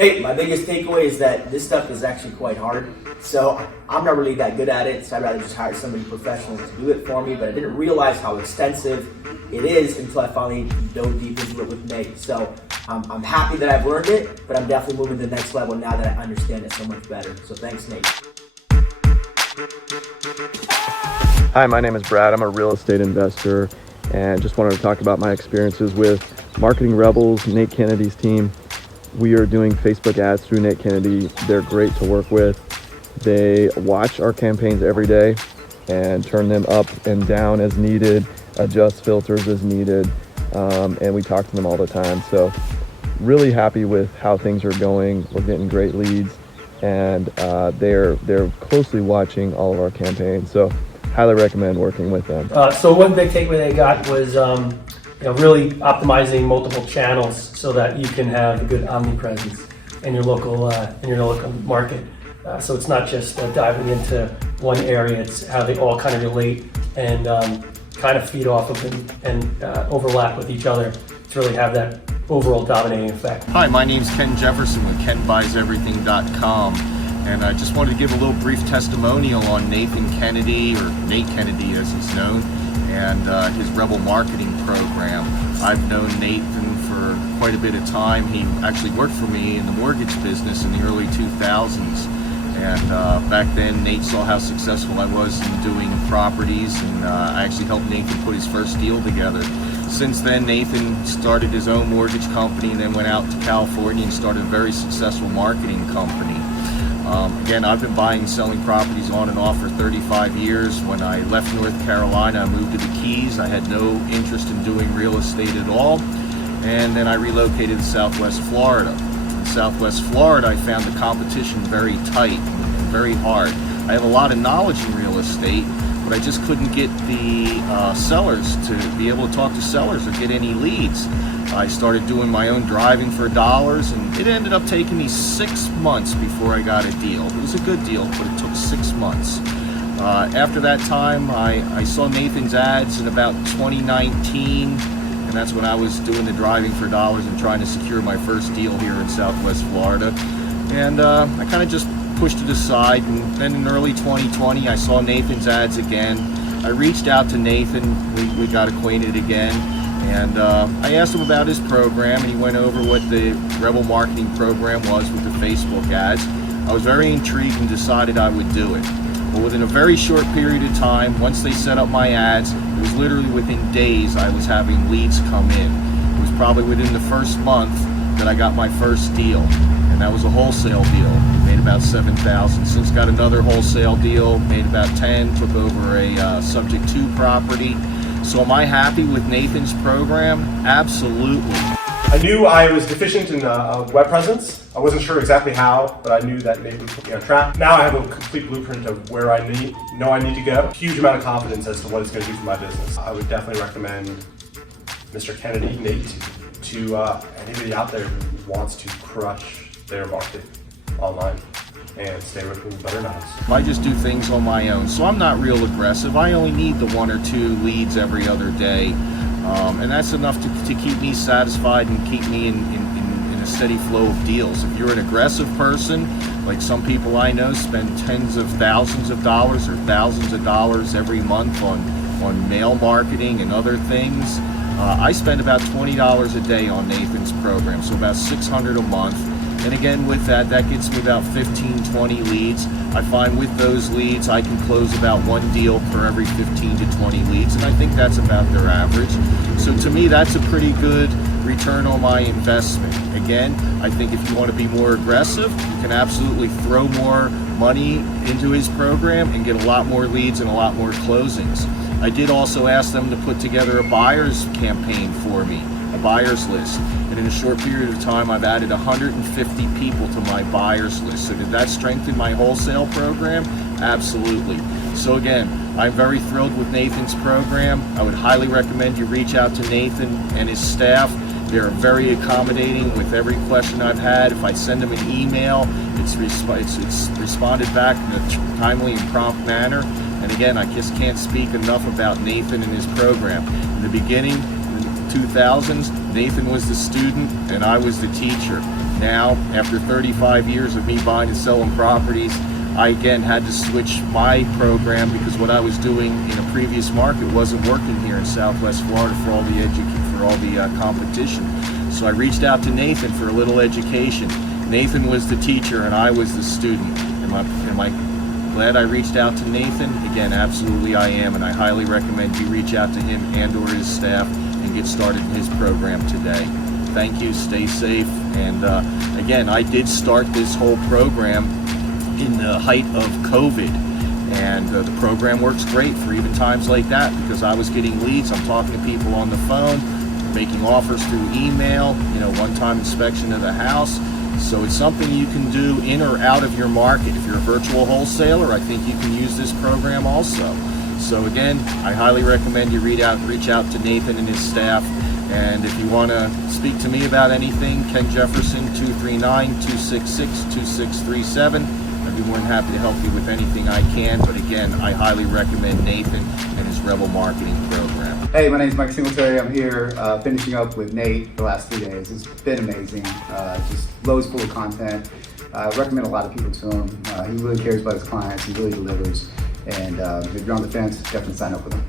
Hey, my biggest takeaway is that this stuff is actually quite hard. So I'm not really that good at it, so I'd rather just hire somebody professional to do it for me, but I didn't realize how extensive it is until I finally dove deep into it with Nate. So I'm happy that I've learned it, but I'm definitely moving to the next level now that I understand it so much better. So thanks, Nate. Hi, my name is Brad. I'm a real estate investor and just wanted to talk about my experiences with Marketing Rebels, Nate Kennedy's team. We are doing Facebook ads through Nate Kennedy. They're great to work with. They watch our campaigns every day and turn them up and down as needed, adjust filters as needed, and we talk to them all the time. So really happy with how things are going. We're getting great leads, and they're closely watching all of our campaigns. So highly recommend working with them. So one big takeaway I got was really optimizing multiple channels so that you can have a good omnipresence in your local market. So it's not just diving into one area; it's how they all kind of relate and kind of feed off of and overlap with each other to really have that overall dominating effect. Hi, my name's Ken Jefferson with KenBuysEverything.com, and I just wanted to give a little brief testimonial on Nathan Kennedy, or Nate Kennedy as he's known, and his Rebel Marketing program. I've known Nathan for quite a bit of time. He actually worked for me in the mortgage business in the early 2000s, and back then Nate saw how successful I was in doing properties, and I actually helped Nathan put his first deal together. Since then, Nathan started his own mortgage company and then went out to California and started a very successful marketing company. Again, I've been buying and selling properties on and off for 35 years. When I left North Carolina, I moved to the Keys. I had no interest in doing real estate at all. And then I relocated to Southwest Florida. In Southwest Florida, I found the competition very tight and very hard. I have a lot of knowledge in real estate, but I just couldn't get the sellers to be able to talk to sellers or get any leads. I started doing my own driving for dollars, and it ended up taking me 6 months before I got a deal. It was a good deal, but it took 6 months. After that time, I saw Nathan's ads in about 2019, and that's when I was doing the driving for dollars and trying to secure my first deal here in Southwest Florida. And I kind of just pushed it aside, and then in early 2020, I saw Nathan's ads again. I reached out to Nathan, we got acquainted again. And I asked him about his program, and he went over what the Rebel Marketing program was with the Facebook ads. I was very intrigued and decided I would do it. But within a very short period of time, once they set up my ads, it was literally within days I was having leads come in. It was probably within the first month that I got my first deal, and that was a wholesale deal. Made about $7,000. Since got another wholesale deal, made about 10, took over a subject to property. So am I happy with Nathan's program? Absolutely. I knew I was deficient in a web presence. I wasn't sure exactly how, but I knew that Nathan put me on track. Now I have a complete blueprint of where I know I need to go. Huge amount of confidence as to what it's going to do for my business. I would definitely recommend Mr. Kennedy, Nate, to anybody out there who wants to crush their market online and stay with better knives. I just do things on my own, so I'm not real aggressive. I only need the 1 or 2 leads every other day, and that's enough to keep me satisfied and keep me in a steady flow of deals. If you're an aggressive person, like some people I know spend tens of thousands of dollars or thousands of dollars every month on mail marketing and other things, I spend about $20 a day on Nathan's program, so about $600 a month. And again, with that gets me about 15, 20 leads. I find with those leads, I can close about 1 deal per every 15 to 20 leads, and I think that's about their average. So to me, that's a pretty good return on my investment. Again, I think if you want to be more aggressive, you can absolutely throw more money into his program and get a lot more leads and a lot more closings. I did also ask them to put together a buyer's campaign for me, a buyer's list. And in a short period of time, I've added 150 people to my buyer's list. So did that strengthen my wholesale program? Absolutely. So again, I'm very thrilled with Nathan's program. I would highly recommend you reach out to Nathan and his staff. They're very accommodating with every question I've had. If I send them an email, it's responded back in a timely and prompt manner. And again, I just can't speak enough about Nathan and his program. In the beginning, in the 2000s, Nathan was the student and I was the teacher. now, after 35 years of me buying and selling properties, I again had to switch my program because what I was doing in a previous market wasn't working here in Southwest Florida for all the competition. So I reached out to Nathan for a little education. Nathan was the teacher and I was the student. Am I glad I reached out to Nathan? Again, absolutely I am, and I highly recommend you reach out to him and or his staff and get started in his program today. Thank you, stay safe, and again, I did start this whole program in the height of COVID, and the program works great for even times like that because I was getting leads. I'm talking to people on the phone, making offers through email, one-time inspection of the house. So it's something you can do in or out of your market. If you're a virtual wholesaler, I think you can use this program also. So again, I highly recommend you reach out to Nathan and his staff. And if you want to speak to me about anything, Ken Jefferson, 239-266-2637. I'd be more than happy to help you with anything I can. But again, I highly recommend Nathan and his Rebel Marketing program. Hey, my name is Mike Singletary. I'm here finishing up with Nate the last 3 days. It's been amazing. Just loads full of content. I recommend a lot of people to him. He really cares about his clients. He really delivers. And if you're on the fence, definitely sign up with him.